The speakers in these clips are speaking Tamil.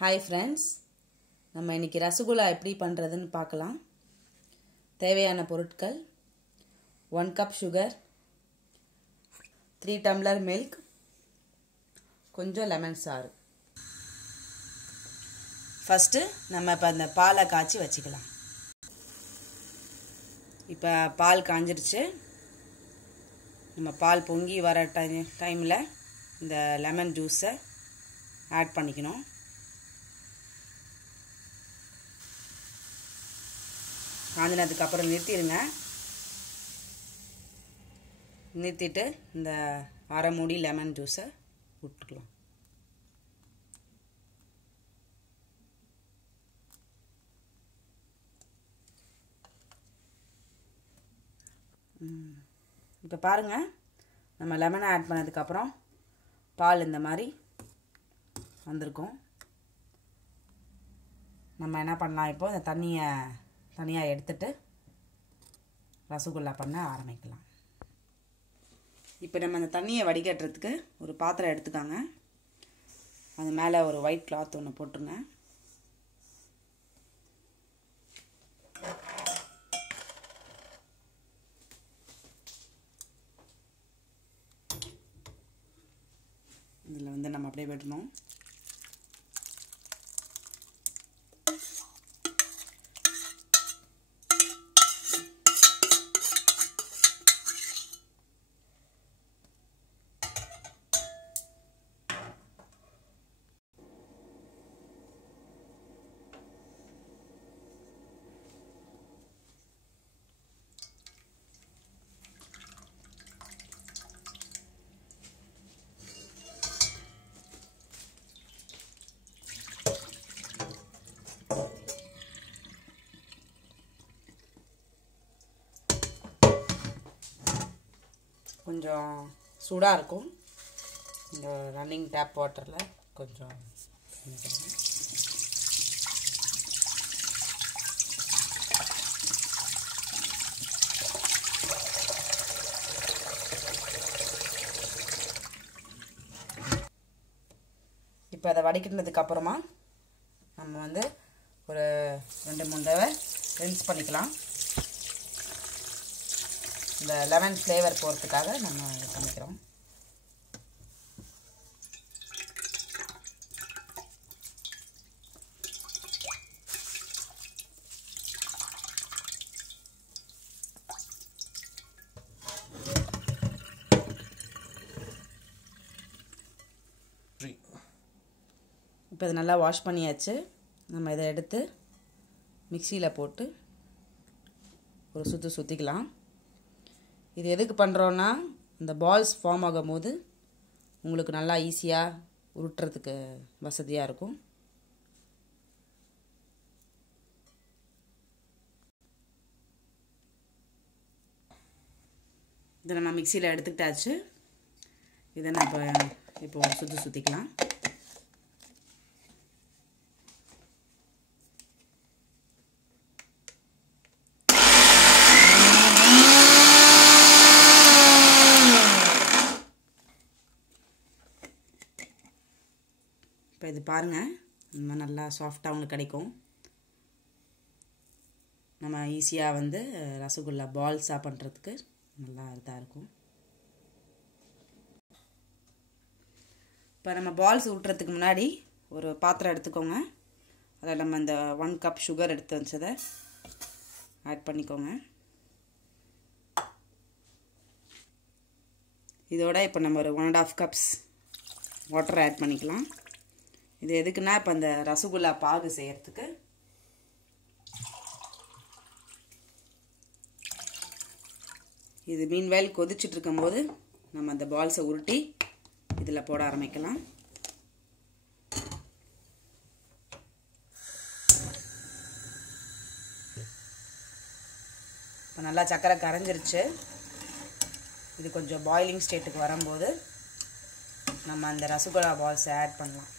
ஹாய் ஃப்ரெண்ட்ஸ், நம்ம இன்றைக்கி ரசகுல்லா எப்படி பண்ணுறதுன்னு பார்க்கலாம். தேவையான பொருட்கள்: 1 கப் சுகர், 3 டம்ளர் மில்க், கொஞ்சம் லெமன் சாறு. ஃபஸ்ட்டு நம்ம இப்போ அந்த பாலை காய்ச்சி வச்சுக்கலாம். இப்போ பால் காஞ்சிருச்சு. நம்ம பால் பொங்கி வர டைமில் இந்த லெமன் ஜூஸை ஆட் பண்ணிக்கணும். காஞ்சினதுக்கப்புறம் நிறுத்திடுங்க. நிறுத்திட்டு இந்த அரை மூடி லெமன் ஜூஸை விட்டுக்கலாம். இப்போ பாருங்கள், நம்ம லெமனை ஆட் பண்ணதுக்கப்புறம் பால் இந்த மாதிரி வந்திருக்கும். நம்ம என்ன பண்ணலாம், இப்போ இந்த தண்ணியை தனியாக எடுத்துட்டு ரசகுல்லா பண்ண ஆரம்பிக்கலாம். இப்போ நம்ம அந்த தண்ணியை வடிகட்டுறதுக்கு ஒரு பாத்திரம் எடுத்துக்காங்க. அது மேலே ஒரு ஒயிட் கிளாத் ஒன்று போட்டுருங்க. இதில் வந்து நம்ம அப்படியே விடணும். கொஞ்சம் சூடாக இருக்கும். இந்த ரன்னிங் டேப் வாட்டரில் கொஞ்சம் இப்போ அதை வடிக்கிட்டதுக்கப்புறமா நம்ம வந்து ஒரு 2-3 தடவை ரின்ஸ் பண்ணிக்கலாம். இந்த லெமன் ஃப்ளேவர் போகிறதுக்காக நம்ம பண்ணிக்கிறோம். இப்போ இதை நல்லா வாஷ் பண்ணியாச்சு. நம்ம இதை எடுத்து மிக்சியில் போட்டு ஒரு சுற்றிக்கலாம். இது எதுக்கு பண்ணுறோன்னா, இந்த பால்ஸ் ஃபார்ம் ஆகும் போது உங்களுக்கு நல்லா ஈஸியாக உருட்டுறதுக்கு வசதியாக இருக்கும். இதை நம்ம மிக்சியில் எடுத்துக்கிட்டாச்சு. இதை நம்ம இப்போ சுற்றிக்கலாம். இப்போ இது பாருங்கள், நம்ம நல்லா சாஃப்டாக உங்களுக்கு கிடைக்கும். நம்ம ஈஸியாக வந்து ரசகுல்லா பால்ஸாக பண்ணுறதுக்கு நல்லா இதாக இருக்கும். இப்போ நம்ம பால்ஸ் விட்டுறதுக்கு முன்னாடி ஒரு பாத்திரம் எடுத்துக்கோங்க. அதில் நம்ம இந்த 1 கப் சுகர் எடுத்து வச்சதை ஆட் பண்ணிக்கோங்க. இதோட இப்போ நம்ம ஒரு 1.5 கப்ஸ் வாட்டர் ஆட் பண்ணிக்கலாம். இது எதுக்குன்னா, இப்போ அந்த ரசகுல்லா பாகு செய்யறதுக்கு. இது மீன்வேல் கொதிச்சுட்டு இருக்கும்போது நம்ம அந்த பால்ஸை உருட்டி இதில் போட ஆரம்பிக்கலாம். இப்போ நல்லா சக்கரை கரைஞ்சிருச்சு. இது கொஞ்சம் பாயிலிங் ஸ்டேட்டுக்கு வரும்போது நம்ம அந்த ரசகுல்லா பால்ஸை ஆட் பண்ணலாம்.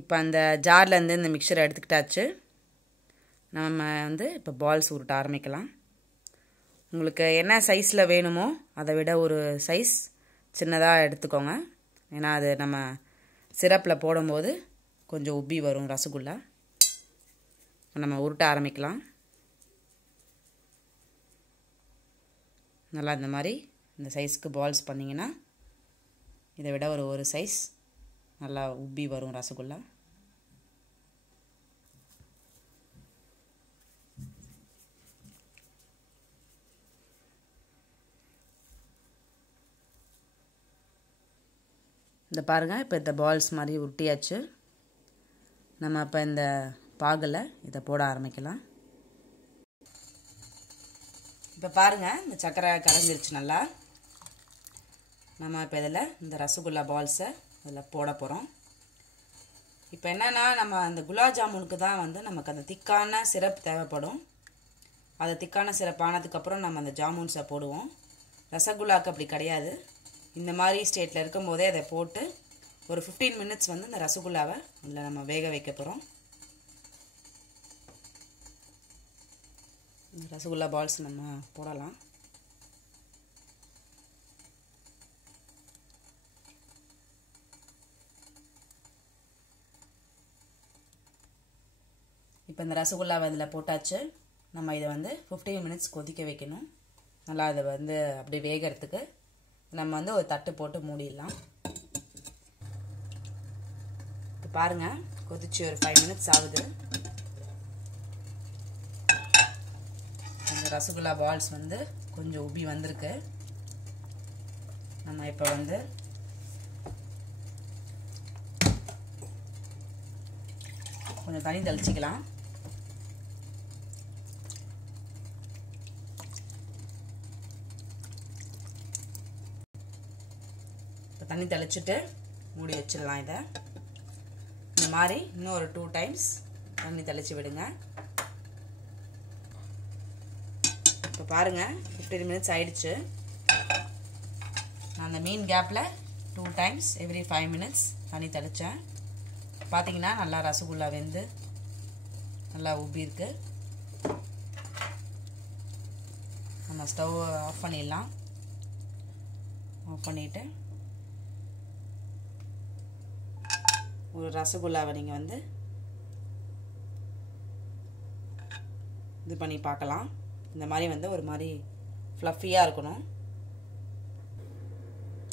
இப்போ அந்த ஜார்லேருந்து இந்த மிக்சரை எடுத்துக்கிட்டாச்சு. நம்ம வந்து இப்போ பால்ஸ் உருட்ட ஆரம்பிக்கலாம். உங்களுக்கு என்ன சைஸில் வேணுமோ அதை விட ஒரு சைஸ் சின்னதாக எடுத்துக்கோங்க. ஏன்னா அது நம்ம சிரப்பில் போடும்போது கொஞ்சம் உப்பி வரும் ரசகுல்லா. நம்ம உருட்ட ஆரம்பிக்கலாம். நல்லா இந்த மாதிரி இந்த சைஸ்க்கு பால்ஸ் பண்ணிங்கன்னா இதை விட ஒரு சைஸ் நல்லா உப்பி வரும் ரசகுல்லா. இந்த பாருங்கள், இப்போ இந்த பால்ஸ் மாதிரி உருட்டியாச்சு. நம்ம இப்போ இந்த பாகில் இதை போட ஆரம்பிக்கலாம். இப்போ பாருங்கள், இந்த சர்க்கரை கரைஞ்சிருச்சு நல்லா. நம்ம இப்போ இதில் இந்த ரசகுல்லா பால்ஸை இதில் போட போகிறோம். இப்போ என்னென்னா, நம்ம அந்த குலாப் ஜாமுனுக்கு தான் வந்து நமக்கு அந்த திக்கான சிரப் தேவைப்படும். அது திக்கான சிரப் ஆனதுக்கப்புறம் நம்ம அந்த ஜாமுன்ஸை போடுவோம். ரசகுல்லாவுக்கு அப்படி கிடையாது. இந்த மாதிரி ஸ்டேட்டில் இருக்கும்போதே அதை போட்டு ஒரு 15 மினிட்ஸ் வந்து இந்த ரசகுல்லாவை இதில் நம்ம வேக வைக்க போகிறோம். இந்த ரசகுல்லா பால்ஸ் நம்ம போடலாம். இப்போ இந்த ரசகுல்லாவை இதில் போட்டாச்சு. நம்ம இதை வந்து 15 மினிட்ஸ் கொதிக்க வைக்கணும். நல்லா அதை வந்து அப்படியே வேகிறதுக்கு நம்ம வந்து ஒரு தட்டு போட்டு மூடிடலாம். இப்போ பாருங்கள், கொதிச்சு ஒரு 5 மினிட்ஸ் ஆகுது. அந்த ரசகுல்லா பால்ஸ் வந்து கொஞ்சம் உப்பி வந்திருக்கு. நம்ம இப்போ வந்து கொஞ்சம் தண்ணி தெளிச்சிக்கலாம். தண்ணி தெளிச்சுட்டு மூடி வச்சிடலாம். இதை இந்த மாதிரி இன்னும் ஒரு 2 டைம்ஸ் தண்ணி தெளித்து விடுங்க. இப்போ பாருங்கள், 15 மினிட்ஸ் ஆயிடுச்சு. நான் அந்த மீன் கேப்பில் 2 டைம்ஸ் எவ்ரி 5 மினிட்ஸ் தண்ணி தெளித்தேன். பார்த்தீங்கன்னா நல்லா ரசகுல்லா வெந்து நல்லா உப்பி இருக்கு. நம்ம ஸ்டவ் ஆஃப் பண்ணிடலாம். ஆஃப் பண்ணிவிட்டு ஒரு ரசகுல்லாவை நீங்கள் வந்து இது பண்ணி பார்க்கலாம். இந்த மாதிரி வந்து ஒரு மாதிரி ஃப்ளஃபியாக இருக்கணும்.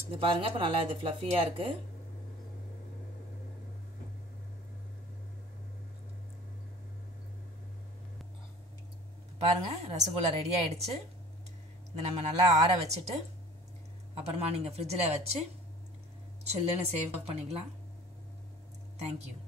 இது பாருங்கள், இப்போ நல்லா இது ஃப்ளஃபியாக இருக்குது. பாருங்கள், ரசகுல்லா ரெடி ஆகிடுச்சு. இதை நம்ம நல்லா ஆற வச்சுட்டு அப்புறமா நீங்கள் ஃப்ரிட்ஜில் வச்சு சில்லுன்னு சேவ் பண்ணிக்கலாம். Thank you.